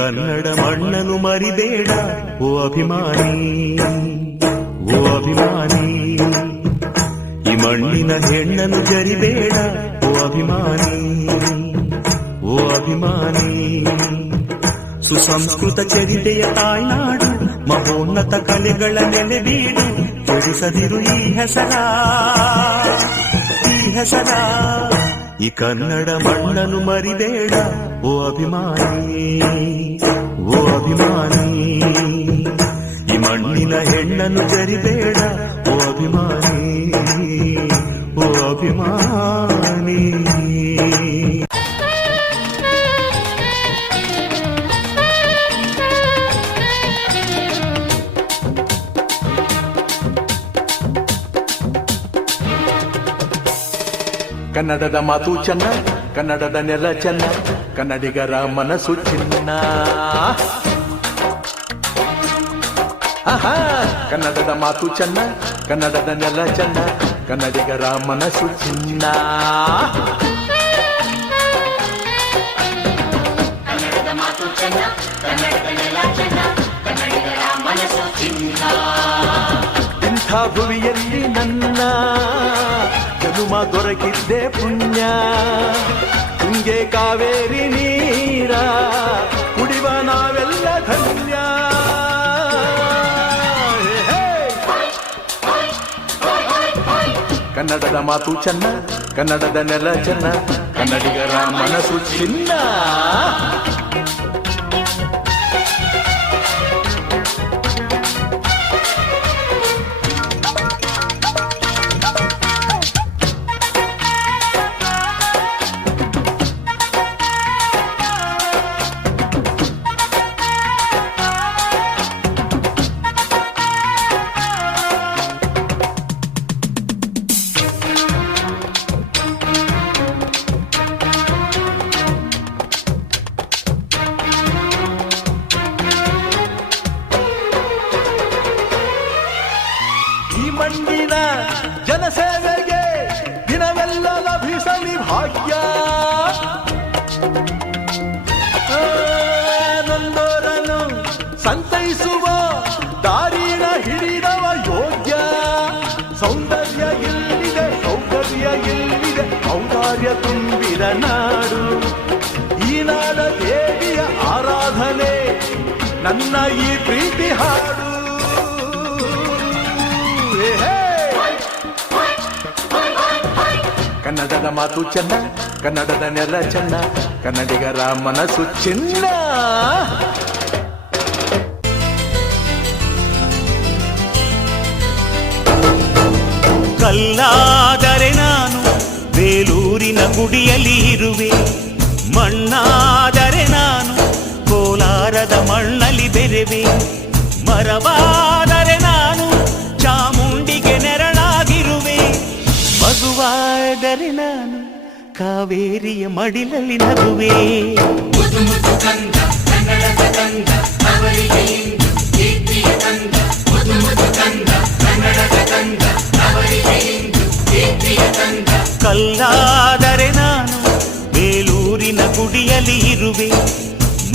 ಕನ್ನಡ ಮಣ್ಣನ್ನು ಮರಿಬೇಡ ಓ ಅಭಿಮಾನಿ, ಓ ಅಭಿಮಾನಿ. ಈ ಮಣ್ಣಿನ ಹೆಣ್ಣನ್ನು ಜರಿಬೇಡ ಓ ಅಭಿಮಾನಿ, ಓ ಅಭಿಮಾನಿ. ಸುಸಂಸ್ಕೃತ ಚರಿತೆಯ ತಾಯ್ನಾಡು, ಮಹೋನ್ನತ ಕಲೆಗಳ ನೆಲೆಬೀಡು. ಕೆಡಿಸದಿರು ಈ ಹೆಸರ, ಈ ಹೆಸರ. ಈ ಕನ್ನಡ ಮಣ್ಣನ್ನು ಮರಿಬೇಡ ಓ ಅಭಿಮಾನಿ, ಓ ಅಭಿಮಾನಿ. ಈ ಮಣ್ಣಿನ ಹೆಣ್ಣನ್ನು ಜರಿಬೇಡ ಓ ಅಭಿಮಾನಿ, ಓ ಅಭಿಮಾನಿ. ಕನ್ನಡದ ಮಾತು ಚೆನ್ನ, ಕನ್ನಡದ ನೆಲ ಚೆನ್ನ, ಕನ್ನಡಿಗರ ಮನಸ್ಸು ಚಿನ್ನ. ಆಹಾ, ಕನ್ನಡದ ಮಾತು ಚೆನ್ನ, ಕನ್ನಡದ ನೆಲ ಚೆನ್ನ, ಕನ್ನಡಿಗರ ಮನಸ್ಸು ಚಿನ್ನ. ಕನ್ನಡದ ಮಾತು ಚೆನ್ನ, ಕನ್ನಡದ ನೆಲ ಚೆನ್ನ, ಕನ್ನಡಿಗರ ಮನಸ್ಸು ಚಿನ್ನ. ಇಂಥ ಭುವಿಯಲ್ಲಿ ನನ್ನ ಜನುಮ ದೊರಕಿದ್ದೆ ಪುಣ್ಯ. ತುಂಗೆ ಕಾವೇರಿ ನೀರ ಕುಡಿವ ನಾವೆಲ್ಲ ಧನ್ಯ. ಕನ್ನಡದ ಮಾತು ಚೆನ್ನ, ಕನ್ನಡದ ನೆಲ ಚೆನ್ನ, ಕನ್ನಡಿಗರ ಮನಸ್ಸು ಚಿನ್ನ. ಮಣ್ಣಿನ ಜನಸೇವೆಗೆ ದಿನವೆಲ್ಲ ಲಭಿಸಲಿ ಭಾಗ್ಯ. ನೊಂದೋರನ್ನು ಸಂತೈಸುವ ದಾರಿನ ಹಿಡಿದವ ಯೋಗ್ಯ. ಸೌಂದರ್ಯ ಇಲ್ಲಿದೆ, ಸೌಕರ್ಯ ಇಲ್ಲಿದೆ, ಔದಾರ್ಯ ತುಂಬಿದ ನಾಡು. ಈ ನಾಡ ದೇವಿಯ ಆರಾಧನೆ ನನ್ನ ಈ ಪ್ರೀತಿ ಹಾಡು. ಕನ್ನಡದ ಮಾತು ಚೆನ್ನ, ಕನ್ನಡದ ನೆಲ ಚೆನ್ನ, ಕನ್ನಡಿಗರ ಮನಸ್ಸು ಚಿನ್ನ. ಕಲ್ಲಾದರೆ ನಾನು ಬೇಲೂರಿನ ಗುಡಿಯಲ್ಲಿ ಇರುವೆ. ಮಣ್ಣಾದರೆ ನಾನು ಕೋಲಾರದ ಮಣ್ಣಲ್ಲಿ ಬೆರೆವೆ. ಮರವಾದರೆ ನಾನು ಚಾಮುಂಡಿಗೆ ನೆರಳಾಗಿರುವೆ. ಮಗುವಾದರೆ ನಾನು ಕಾವೇರಿಯ ಮಡಿಲಲ್ಲಿ ನಗುವೆ. ಕಲ್ಲಾದರೆ ನಾನು ಬೇಲೂರಿನ ಗುಡಿಯಲ್ಲಿ ಇರುವೆ.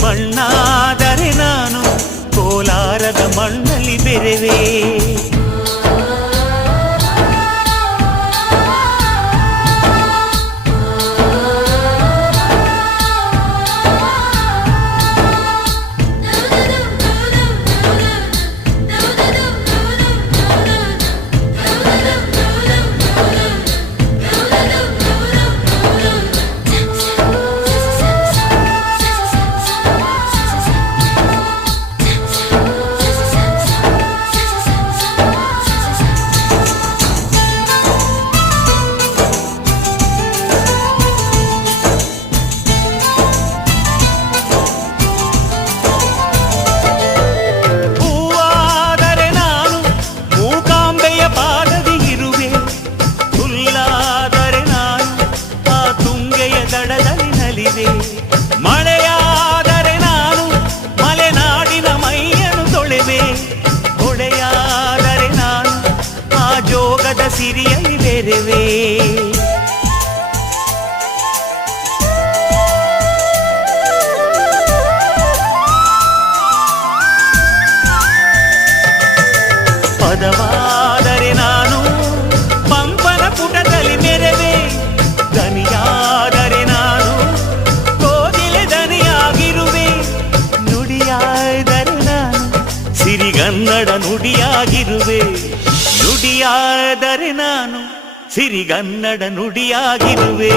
ಮಣ್ಣಾದರೆ ನಾನು ಕೋಲಾರದ ಮಣ್ಣಲ್ಲಿ ಬೆರೆವೆ. ಸಿರಿಯಲ್ಲಿ ಬೆರೆವೆ. ಪದವಾದರೆ ನಾನು ಪಂಪನ ಪುಟದಲ್ಲಿ ಮೆರವೆ, ದನಿಯಾದರೆ ನಾನು ಕೋಗಿಲೆ ದನಿಯಾಗಿರುವೆ, ನುಡಿಯಾದರೆ ನಾನು ಸಿರಿಗನ್ನಡ ನುಡಿಯಾಗಿರುವೆ, ನುಡಿಯಾದರೆ ನಾನು ಸಿರಿಗನ್ನಡ ನುಡಿಯಾಗಿರುವೆ.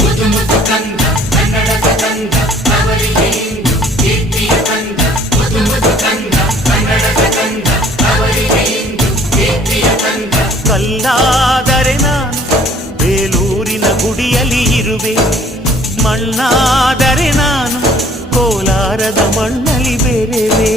ಮುದು ಮುದು ಕಂದ ಕನ್ನಡದ ಕಂದ ಅವರಿಗೆ ಇಂದು ಕೀರ್ತಿಯ ಕಂದ, ಮುದು ಮುದು ಕಂದ ಕನ್ನಡದ ಕಂದ ಅವರಿಗೆ ಇಂದು ಕೀರ್ತಿಯ ಕಂದ. ಕಲ್ಲಾದರೆ ನಾನು ಬೇಲೂರಿನ ಗುಡಿಯಲ್ಲಿ ಇರುವೆ, ಮಣ್ಣಾದರೆ ನಾನು ಕೋಲಾರದ ಮಣ್ಣಲ್ಲಿ ಬೆರೆವೆ.